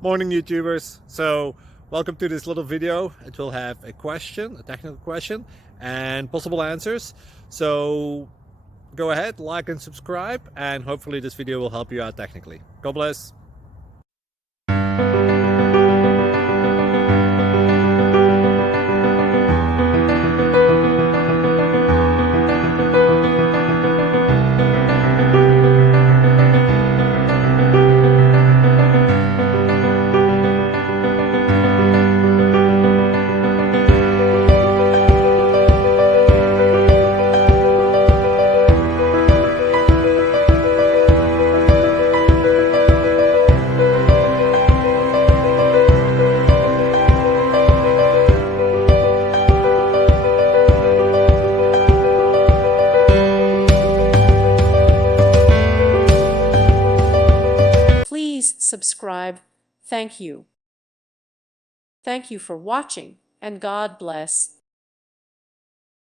Morning YouTubers. So welcome to this little video. It will have a question, a technical question, and possible answers. So go ahead, like and subscribe, and hopefully this video will help you out technically. God bless. Please subscribe. Thank you. Thank you for watching, and God bless.